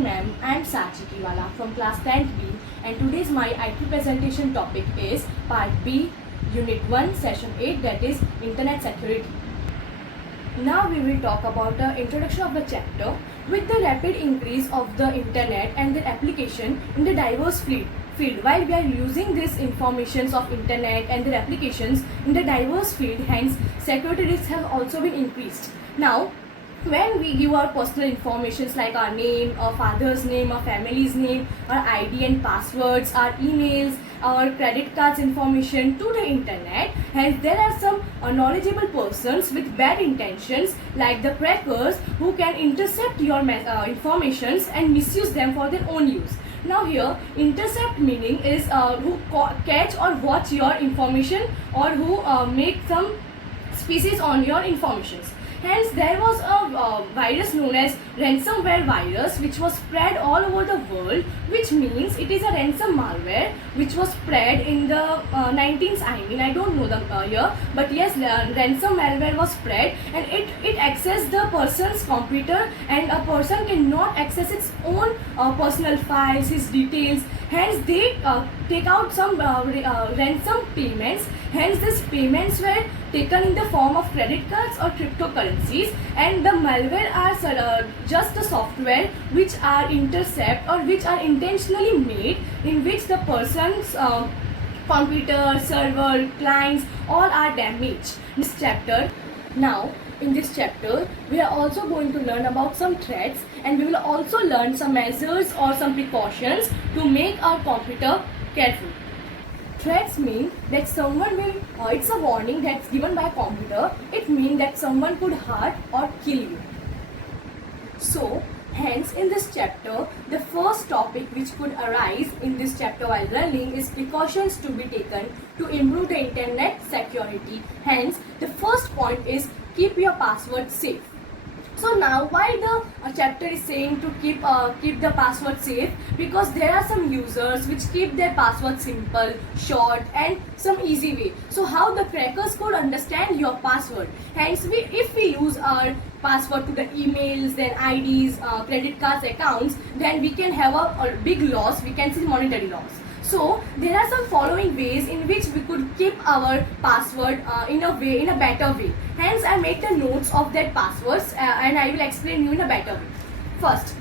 morning ma'am. I am Sachi Kiwala from class 10th B and today's my IT presentation topic is part B unit 1 session 8, that is internet security. Now we will talk about the introduction of the chapter. With the rapid increase of the internet and the application in the diverse field, while we are using these informations of internet and their applications in the diverse field, hence security risks have also been increased. Now when we give our personal informations like our name, our father's name, our family's name, our ID and passwords, our emails, our credit cards information to the internet, hence there are some knowledgeable persons with bad intentions like the crackers who can intercept your informations and misuse them for their own use. Now here intercept meaning is who catch or watch your information or who make some species on your informations. Hence there was a virus known as ransomware virus which was spread all over the world, which means it is a ransom malware which was spread in the 19th, I don't know the year, but yes, ransom malware was spread and it accessed the person's computer and a person cannot access its own personal files, his details. Hence they take out some ransom payments. Hence these payments were taken in the form of credit cards or cryptocurrencies, and the malware are just the software which are intercept or which are intentionally made in which the person's computer, server, clients all are damaged. This chapter. Now in this chapter we are also going to learn about some threats, and we will also learn some measures or some precautions to make our computer careful. Threats mean that someone will, it's a warning that's given by a computer. It means that someone could hurt or kill you. So, hence in this chapter, the first topic which could arise in this chapter while learning is precautions to be taken to improve the internet security. Hence, the first point is keep your password safe. So now why the chapter is saying to keep the password safe? Because there are some users which keep their password simple, short and some easy way. So how the crackers could understand your password? Hence if we lose our password to the emails, then IDs, credit cards, accounts, then we can have a big loss, we can see monetary loss. So there are some following ways in which we could keep our password in a better way. Hence I made the notes of that passwords and I will explain you in a better way. First,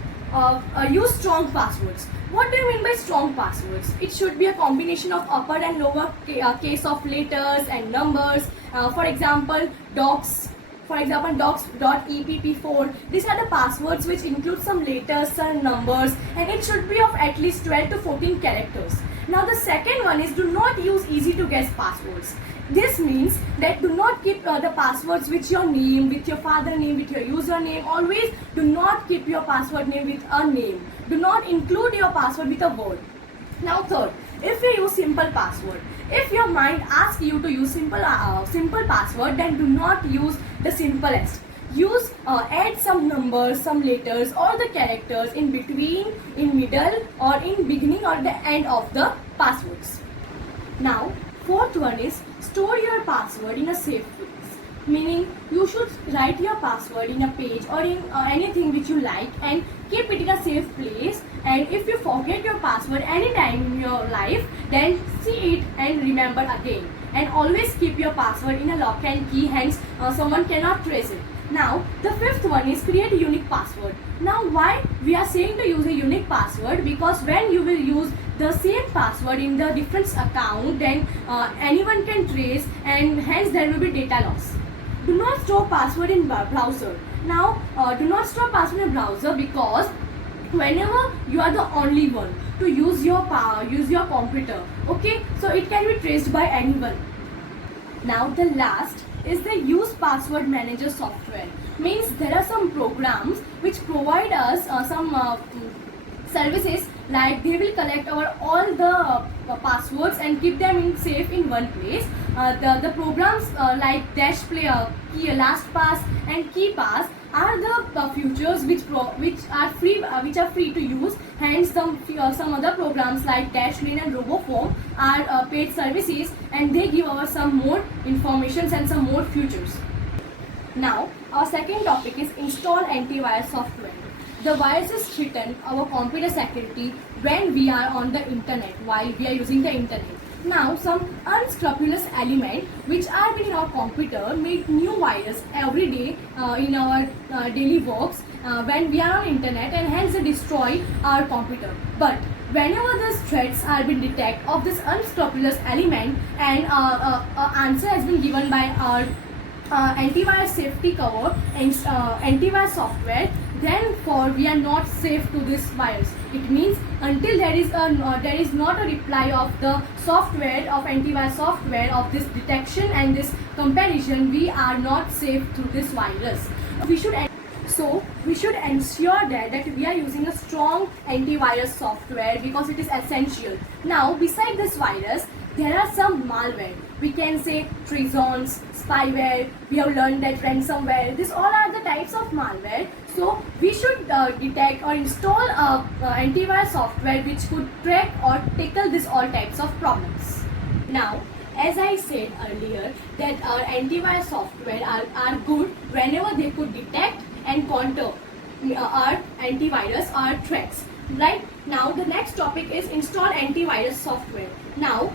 use strong passwords. What do you mean by strong passwords? It should be a combination of upper and lower case of letters and numbers. For example, docs.epp4. These are the passwords which include some letters, some numbers, and it should be of at least 12 to 14 characters. Now the second one is do not use easy to guess passwords. This means that do not keep the passwords with your name, with your father name, with your username. Always do not keep your password name with a name. Do not include your password with a word. Now third, if you use simple password, if your mind asks you to use simple password, then do not use the simplest. Use add some numbers, some letters or the characters in between, in middle or in beginning or the end of the passwords. Now fourth one is store your password in a safe place. Meaning you should write your password in a page or in anything which you like and keep it in a safe place. And if you forget your password anytime in your life, then see it and remember again. And always keep your password in a lock and key, hence someone cannot trace it. Now the fifth one is create a unique password. Now why we are saying to use a unique password? Because when you will use the same password in the different account, then anyone can trace and hence there will be data loss. Do not store password in browser. Now do not store password in browser because whenever you are the only one to use your computer, okay, so it can be traced by anyone. Now the last is the use password manager software. Means there are some programs which provide us some services, like they will collect our all the passwords and keep them in safe in one place. The programs like Dashplay, LastPass and KeePass are the features which are free to use. Hence some other programs like Dashlane and RoboForm are paid services and they give us some more information and some more features. Now our second topic is install antivirus software. the viruses threaten our computer security when we are on the internet, while we are using the internet. Now, some unscrupulous element which are in our computer make new virus every day in our daily works when we are on internet, and hence they destroy our computer. But whenever these threats are been detected of this unscrupulous element, and answer has been given by our antivirus safety cover and antivirus software, then for we are not safe to this virus. It means until there is not a reply of the software of antivirus software of this detection and this comparison, we are not safe to this virus. We should ensure that we are using a strong antivirus software because it is essential. Now, beside this virus, there are some malware. We can say Trojans, spyware. We have learned that ransomware. These all are the types of malware. So we should detect or install antivirus software which could track or tackle these all types of problems. Now, as I said earlier, that our antivirus software are good whenever they could detect and counter our antivirus or threats. Right now, the next topic is install antivirus software. Now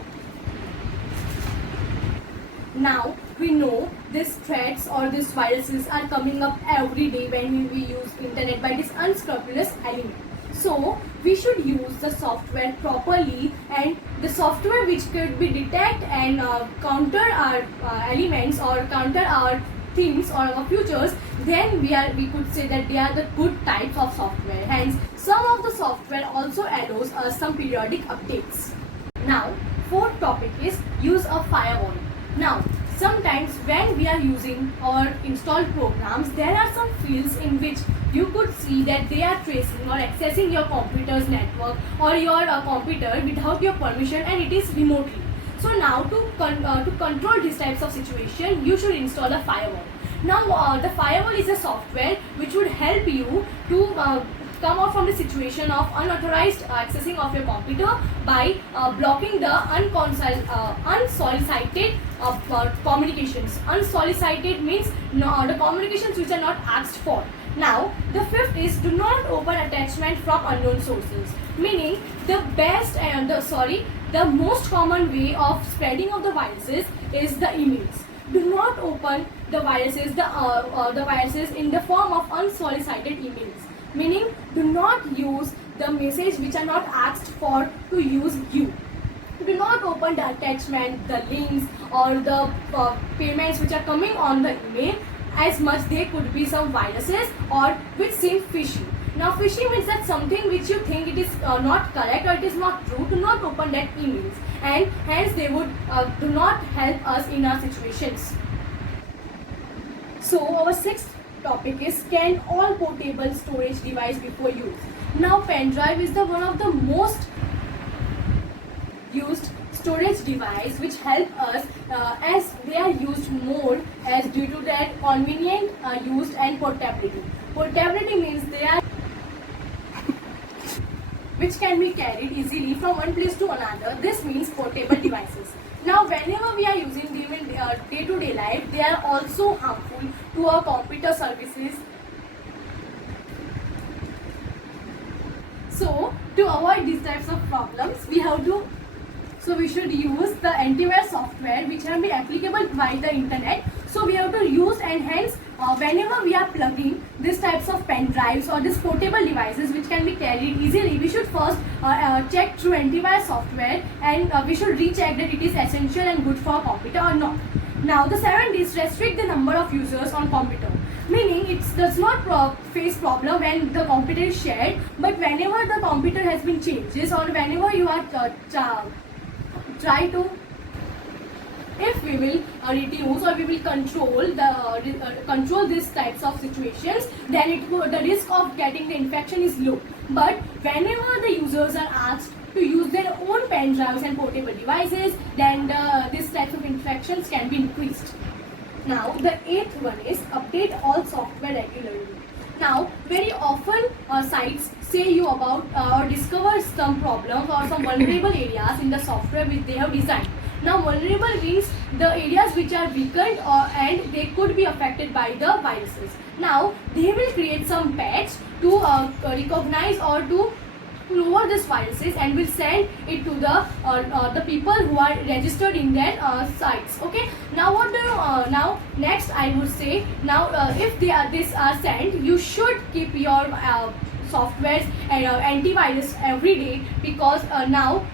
we know these threats or these viruses are coming up every day when we use internet by this unscrupulous element. So we should use the software properly, and the software which could be detect and counter our elements or counter our things or our futures, then we could say that they are the good types of software. Hence, some of the software also allows us some periodic updates. Now, fourth topic is use of firewall. Now, sometimes when we are using or installed programs, there are some fields in which you could see that they are tracing or accessing your computer's network or your computer without your permission, and it is remotely. So now to control these types of situation, you should install a firewall. Now the firewall is a software which would help you to come out from the situation of unauthorized accessing of your computer by blocking the unsolicited communications. Unsolicited means the communications which are not asked for. Now, the fifth is do not open attachment from unknown sources. Meaning the best and the most common way of spreading of the viruses is the emails. Do not open the viruses, the viruses in the form of unsolicited emails. Meaning, do not use the message which are not asked for to use you. Do not open the attachment, the links, or the payments which are coming on the email, as much they could be some viruses or which seem fishy. Now, phishing means that something which you think it is not correct or it is not true. Do not open that emails, and hence they would do not help us in our situations. So, our sixth topic is scan all portable storage device before use. Now, pen drive is the one of the most used storage device which help us as they are used more as due to their convenient use and portability. Portability means they are which can be carried easily from one place to another. This means portable devices. Now, whenever we are using them in day-to-day life, they are also harmful to our computer services. So, to avoid these types of problems, we should use the antivirus software which can be applicable by the internet. So we have to use, and hence whenever we are plugging these types of pen drives or these portable devices which can be carried easily, we should first check through antivirus software, and we should recheck that it is essential and good for our computer or not. Now, the seventh is restrict the number of users on computer. Meaning it does not face problem when the computer is shared, but whenever the computer has been changes or whenever you are try to, if we will reduce or we will control these types of situations, then the risk of getting the infection is low. But whenever the users are asked to use their own pen drives and portable devices, then these types of infections can be increased. Now, the eighth one is update all software regularly. Now, very often sites say you about or discover some problems or some vulnerable areas in the software which they have designed. Now vulnerable means the areas which are weakened and they could be affected by the viruses. Now they will create some patch to recognize or to lower these viruses and will send it to the people who are registered in their sites. Okay, now what do you now next I would say, now if these are sent, you should keep your softwares and antivirus every day, because now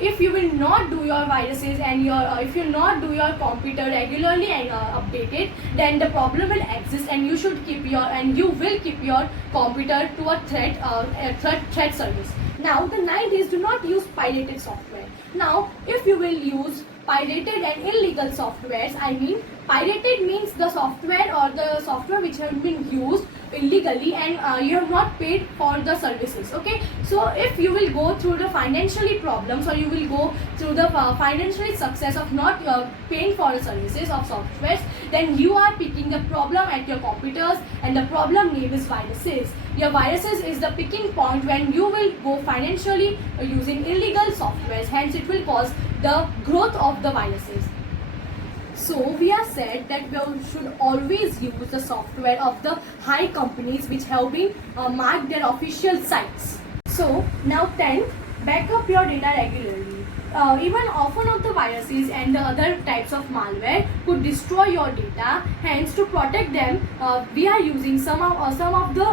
if you will not do your viruses and your if you not do your computer regularly and update it, then the problem will exist, and you should keep your and you will keep your computer to a threat service. Now the ninth is, do not use pirated software. Now if you will use pirated and illegal softwares, I mean pirated means the software or the software which have been used illegally and you have not paid for the services. Okay, so if you will go through the financially problems, or you will go through the financially success of not paying for the services of softwares, then you are picking the problem at your computers, and the problem name is viruses. Your viruses is the picking point when you will go financially using illegal softwares, hence it will cause the growth of the viruses. So we have said that we should always use the software of the high companies which have been marked their official sites. So now 10th, back up your data regularly. Even often of the viruses and the other types of malware could destroy your data. Hence, to protect them, we are using some of the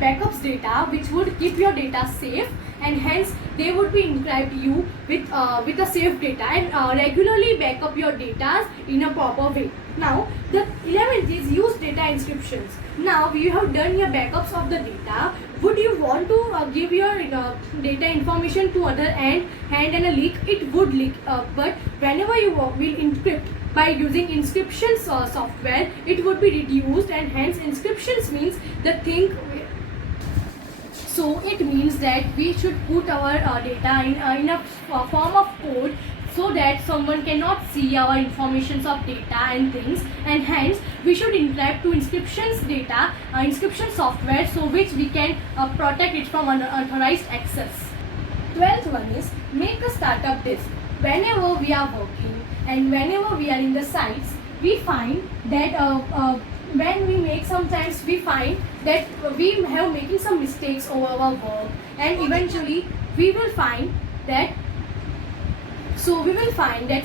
backups data which would keep your data safe, and hence they would be encrypt you with a safe data, and regularly back up your data in a proper way. Now the 11th is use data encryptions. Now you have done your backups of the data. Would you want to give your data information to other hand and a leak? It would leak, but whenever you will encrypt by using inscriptions software, it would be reduced, and hence inscriptions means the thing. So it means that we should put our data in a form of code, so that someone cannot see our informations of data and things, and hence we should encrypt to inscriptions data, inscription software, so which we can protect it from unauthorized access. 12th one is make a startup disk. Whenever we are working and whenever we are in the sites, we find that when we make, sometimes we find that we have making some mistakes over our work, and eventually we will find that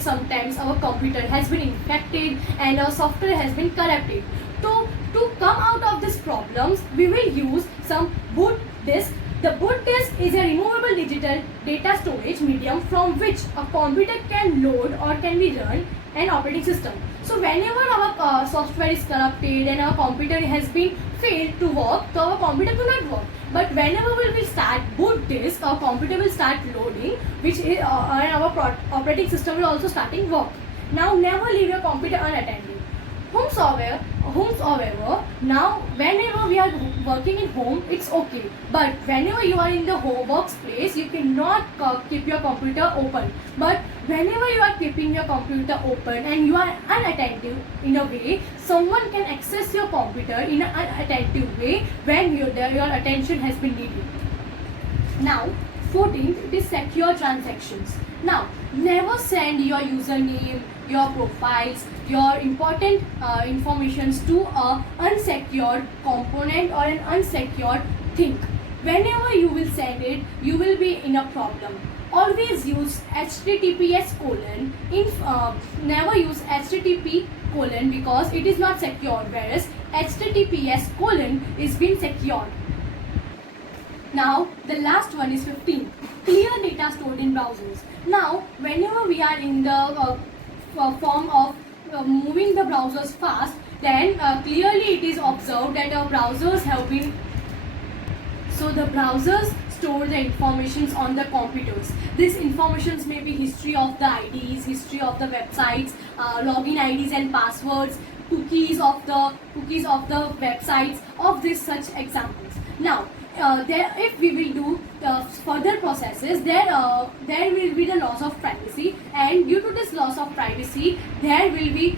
sometimes our computer has been infected and our software has been corrupted. So to come out of these problems, we will use some boot disk. The boot disk is a removable digital data storage medium from which a computer can load or can be run an operating system. So whenever our software is corrupted and our computer has been failed to work, so our computer will not work. But whenever we will start boot disk, our computer will start loading, which is and our operating system will also starting work. Now never leave your computer unattended. Whomsoever, now whenever we are working in home, it's okay. But whenever you are in the home workplace, you cannot keep your computer open. But whenever you are keeping your computer open and you are unattentive in a way, someone can access your computer in an unattentive way when your attention has been needed. Now 14th, it is secure transactions. Now never send your username, your profiles, your important informations to a unsecured component or an unsecured thing. Whenever you will send it, you will be in a problem. Always use HTTPS colon. Never use HTTP colon, because it is not secured, whereas HTTPS colon is being secured. Now the last one is 15. Clear data stored in browsers. Now whenever we are in the form of moving the browsers fast, then clearly it is observed that our browsers have been, so the browsers store the informations on the computers. These informations may be history of the IDs, history of the websites, login IDs and passwords, cookies of the websites, of these such examples. Now if we will do further processes, there will be the loss of privacy, and due to this loss of privacy, there will be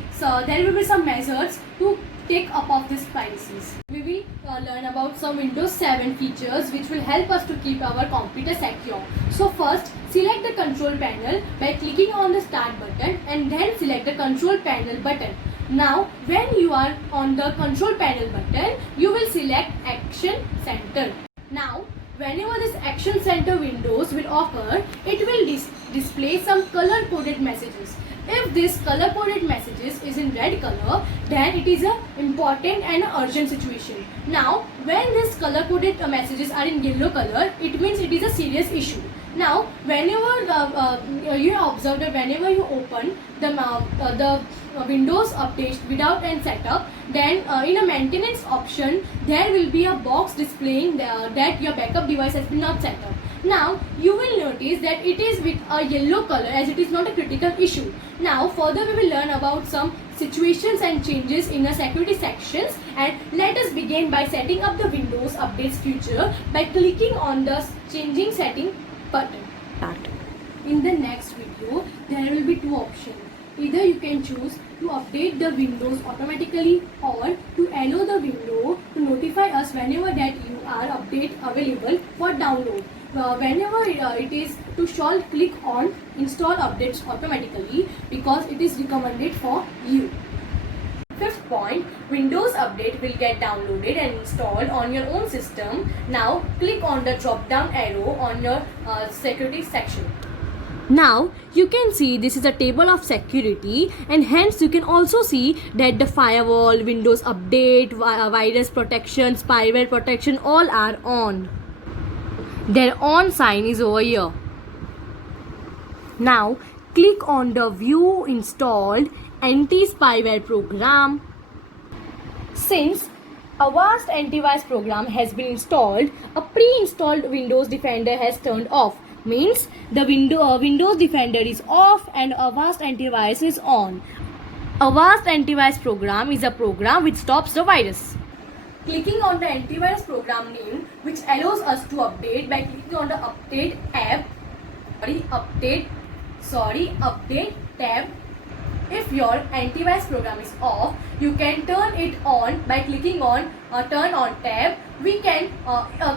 some measures to take up of these privacies. We will learn about some Windows 7 features which will help us to keep our computer secure. So first, select the control panel by clicking on the start button and then select the control panel button. Now when you are on the control panel button, you will select Action Center. Now whenever this Action Center windows will occur, it will display some color coded messages. If this color coded messages is in red color, then it is a important and urgent situation. Now when this color coded messages are in yellow color, it means it is a serious issue. Now whenever you observe that whenever you open the Windows update without any setup, then in a maintenance option there will be a box displaying that your backup device has been not set up. Now you will notice that it is with a yellow color as it is not a critical issue. Now further we will learn about some situations and changes in the security sections, and let us begin by setting up the Windows updates feature by clicking on the changing setting button. In the next video there will be two options. Either you can choose to update the Windows automatically or to allow the window to notify us whenever that you are update available for download. Whenever it is to shall click on install updates automatically because it is recommended for you. Fifth point, Windows update will get downloaded and installed on your own system. Now click on the drop down arrow on your security section. Now you can see this is a table of security, and hence you can also see that the firewall, Windows update, virus protection, spyware protection all are on. Their on sign is over here. Now click on the view installed anti-spyware program. Since Avast antivirus program has been installed, a pre-installed Windows Defender has turned off. Means the Windows Defender is off and Avast antivirus is on. Avast antivirus program is a program which stops the virus. Clicking on the antivirus program name, which allows us to update by clicking on the update tab. If your antivirus program is off, you can turn it on by clicking on turn on tab. We can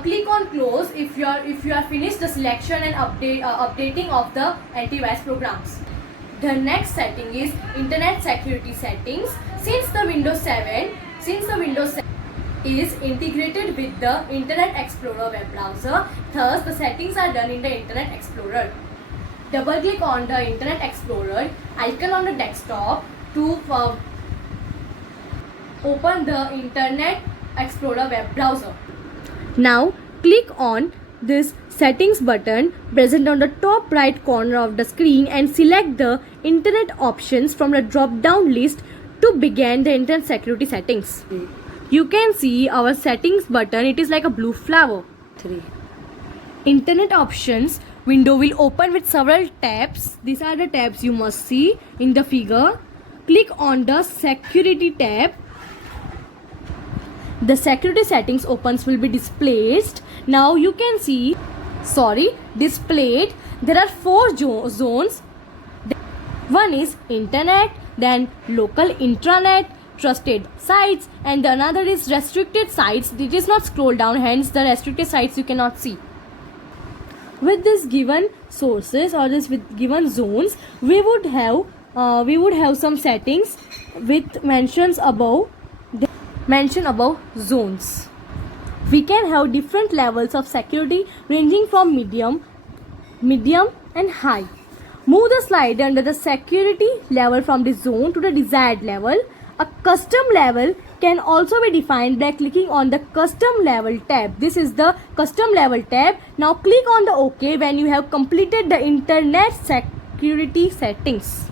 click on close if you are finished the selection and updating of the antivirus programs. The next setting is internet security settings. Since the Windows 7 is integrated with the Internet Explorer web browser, thus the settings are done in the Internet Explorer. Double click on the Internet Explorer icon on the desktop to open the Internet Explorer web browser. Now click on this settings button present on the top right corner of the screen and select the internet options from the drop down list to begin the internet security settings. You can see our settings button, it is like a blue flower. 3. Internet options window will open with several tabs. These are the tabs you must see in the figure. Click on the security tab. The security settings opens will be displayed. Now you can see, displayed. There are 4 zones. One is internet, then local intranet, trusted sites, and the another is restricted sites. It is not scroll down, hence the restricted sites you cannot see. With this given sources or this with given zones, we would have some settings with mention above zones. We can have different levels of security ranging from medium and high. Move the slider under the security level from the zone to the desired level. A custom level can also be defined by clicking on the custom level tab. This is the custom level tab. Now click on the OK when you have completed the internet security settings.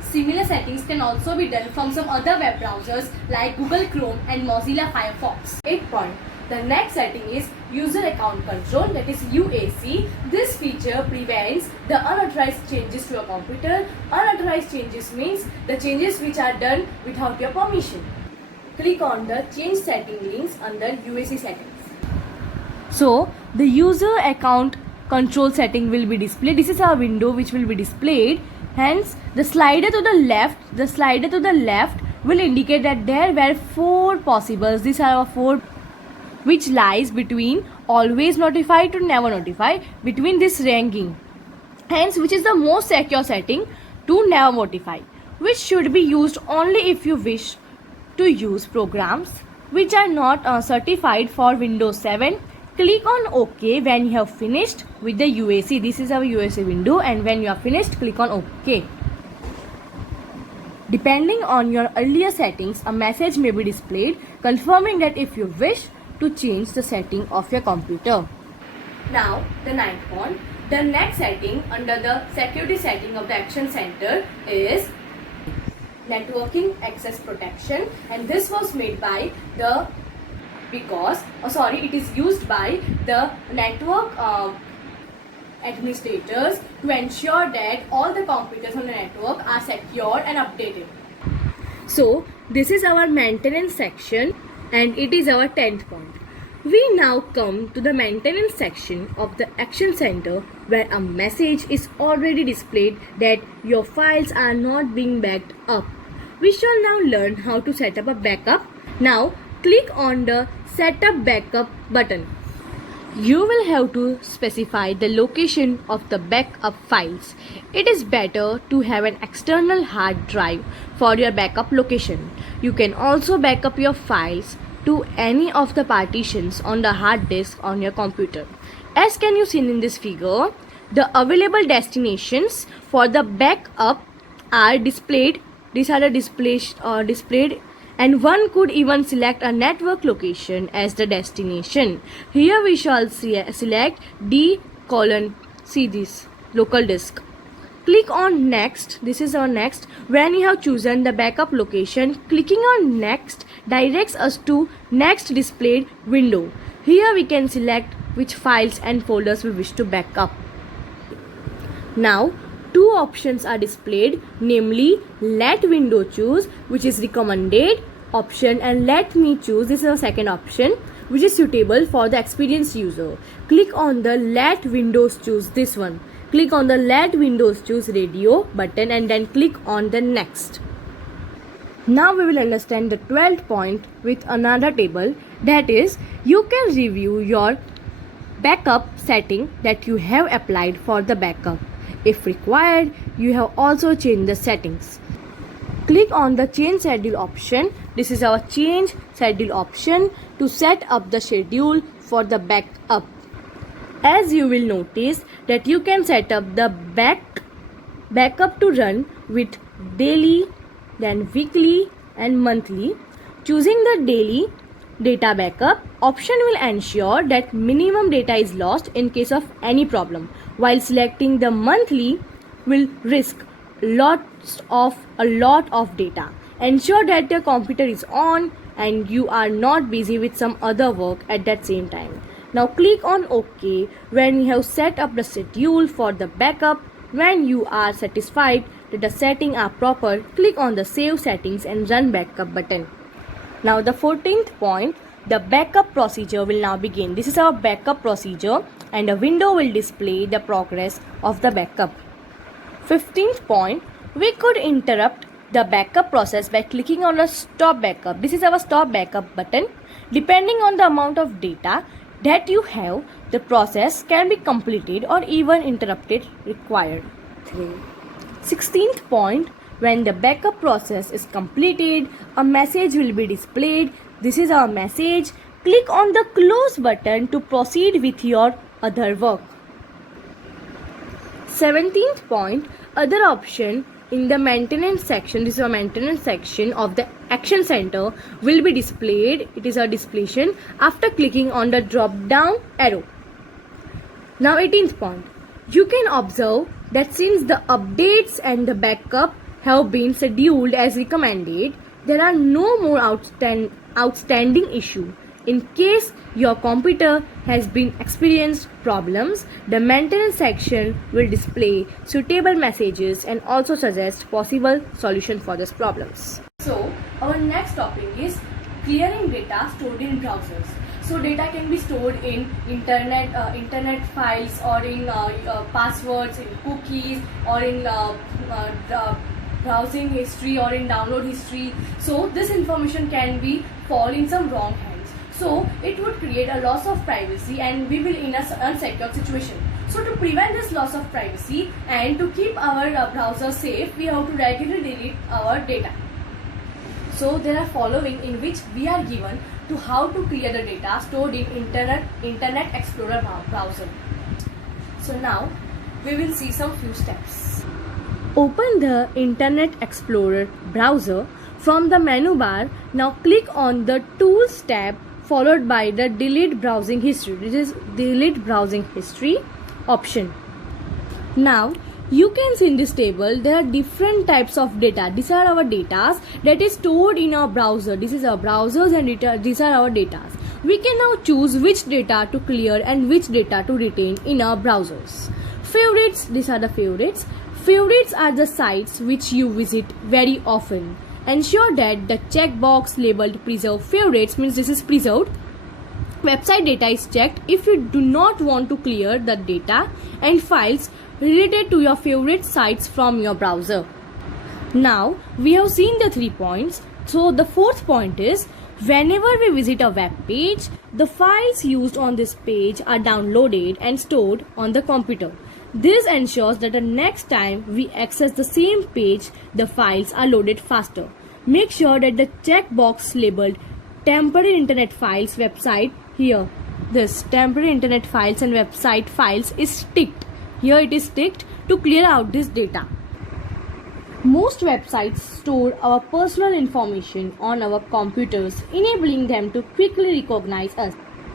Similar settings can also be done from some other web browsers like Google Chrome and Mozilla Firefox. 8 point. The next setting is user account control, that is UAC. This feature prevents the unauthorized changes to your computer. Unauthorized changes means the changes which are done without your permission. Click on the change setting links under UAC settings. So the user account control setting will be displayed. This is our window which will be displayed. Hence the slider to the left will indicate that there were 4 possibles. These are our 4 which lies between always notify to never notify, between this ranking. hence which is the most secure setting to never modify, which should be used only if you wish to use programs which are not certified for Windows 7. Click on OK when you have finished with the UAC. This is our UAC window, and when you are finished, click on OK. Depending on your earlier settings, a message may be displayed confirming that if you wish to change the setting of your computer. Now, the ninth point. The next setting under the security setting of the Action Center is networking access protection, and this was made by the it is used by the network administrators to ensure that all the computers on the network are secured and updated. So this is our maintenance section, and it is our 10th point. We now come to the maintenance section of the Action Center, where a message is already displayed that your files are not being backed up. We shall now learn how to set up a backup. Now click on the Setup Backup button. You will have to specify the location of the backup files. It is better to have an external hard drive for your backup location. You can also backup your files to any of the partitions on the hard disk on your computer. As can you see in this figure, the available destinations for the backup are displayed. These are the displayed, and one could even select a network location as the destination. Here we shall select D:C, this local disk. Click on next. This is our next. When you have chosen the backup location, clicking on next directs us to next displayed window. Here we can select which files and folders we wish to back up. Now two options are displayed, namely let window choose, which is recommended option, and let me choose. This is our second option, which is suitable for the experienced user. Click on the let windows choose, this one. Click on the let windows choose radio button, and then click on the next. Now we will understand the 12th point with another table, that is you can review your backup setting that you have applied for the backup. If required, you have also changed the settings. Click on the change schedule option. This is our change schedule option to set up the schedule for the backup. As you will notice that you can set up the backup to run with daily, then weekly and monthly. Choosing the daily data backup option will ensure that minimum data is lost in case of any problem, while selecting the monthly will risk lots of a lot of data. Ensure that your computer is on and you are not busy with some other work at that same time. Now click on OK when you have set up the schedule for the backup. When you are satisfied that the settings are proper, click on the Save Settings and Run Backup button. Now the 14th point, the backup procedure will now begin. This is our backup procedure, and a window will display the progress of the backup. 15th point, we could interrupt the backup process by clicking on a Stop Backup. This is our Stop Backup button. Depending on the amount of data that you have, the process can be completed or even interrupted required. 16th point, when the backup process is completed, a message will be displayed. This is our message. Click on the Close button to proceed with your other work. 17th point, other option in the maintenance section. This is our maintenance section of the Action Center will be displayed. It is our displayation after clicking on the drop down arrow. Now 18th point, you can observe that since the updates and the backup have been scheduled as recommended, there are no more outstanding issue. In case your computer has been experienced problems, the maintenance section will display suitable messages and also suggest possible solution for these problems. So our next topic is clearing data stored in browsers. So data can be stored in internet files, or in passwords, in cookies, or in browsing history, or in download history. So this information can be fall in some wrong hands. So it would create a loss of privacy, and we will in a unsecure situation. So to prevent this loss of privacy and to keep our browser safe, we have to regularly delete our data. So there are following in which we are given to how to clear the data stored in Internet Explorer browser. So now we will see some few steps. Open the Internet Explorer browser from the menu bar. Now click on the Tools tab followed by the Delete Browsing History. This is Delete Browsing History option. Now you can see in this table there are different types of data. These are our data that is stored in our browser. This is our browsers and these are our data. We can now choose which data to clear and which data to retain in our browsers. Favorites, these are the favorites. Favorites are the sites which you visit very often. Ensure that the checkbox labeled Preserve Favorites means this is preserved. Website data is checked if you do not want to clear the data and files related to your favorite sites from your browser. Now we have seen the 3 points. So the fourth point is, whenever we visit a web page, the files used on this page are downloaded and stored on the computer. This ensures that the next time we access the same page, the files are loaded faster. Make sure that the checkbox labeled Temporary Internet Files website here, this Temporary Internet Files and website files is ticked. Here it is ticked to clear out this data. Most websites store our personal information on our computers, enabling them to quickly recognize us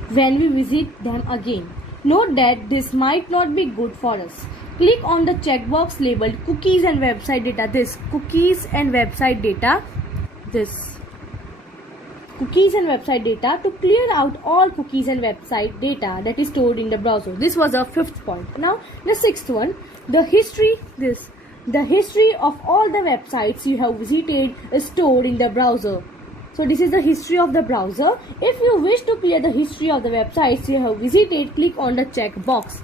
when we visit them again. Note that this might not be good for us. Click on the checkbox labeled Cookies and Website Data. This Cookies and Website Data. This Cookies and Website Data to clear out all cookies and website data that is stored in the browser. This was our fifth point. Now the sixth one, the history. The history of all the websites you have visited is stored in the browser. So this is the history of the browser. If you wish to clear the history of the websites you have visited, click on the check box.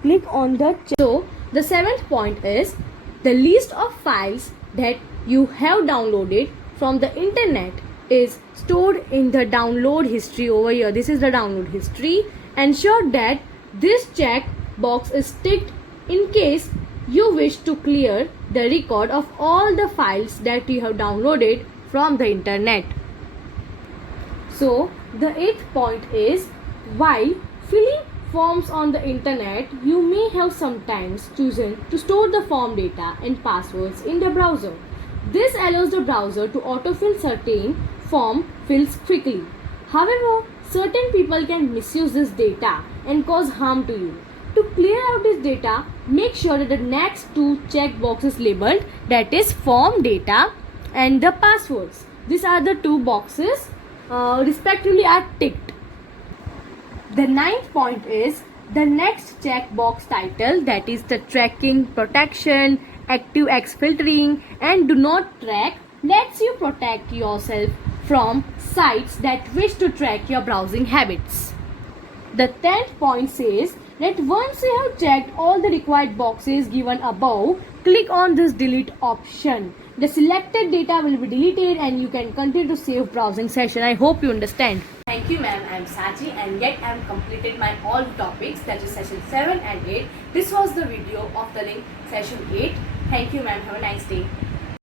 Click on the check. So the seventh point is the list of files that you have downloaded from the internet is stored in the download history over here. This is the download history. Ensure that this check box is ticked in case you wish to clear the record of all the files that you have downloaded from the internet. So the eighth point is, while filling forms on the internet, you may have sometimes chosen to store the form data and passwords in the browser. This allows the browser to autofill certain form fills quickly. However, certain people can misuse this data and cause harm to you. To clear out this data, make sure that the next two check boxes labeled, that is form data and the passwords. These are the two boxes respectively are ticked. The ninth point is the next checkbox title, that is the tracking, protection, ActiveX filtering and do not track, lets you protect yourself from sites that wish to track your browsing habits. The 10th point says that once you have checked all the required boxes given above, click on this delete option. The selected data will be deleted and you can continue to save browsing session. I hope you understand. Thank you ma'am, I am Sachi and yet I have completed my all topics, that is session 7 and 8. This was the video of the link session 8. Thank you ma'am, have a nice day.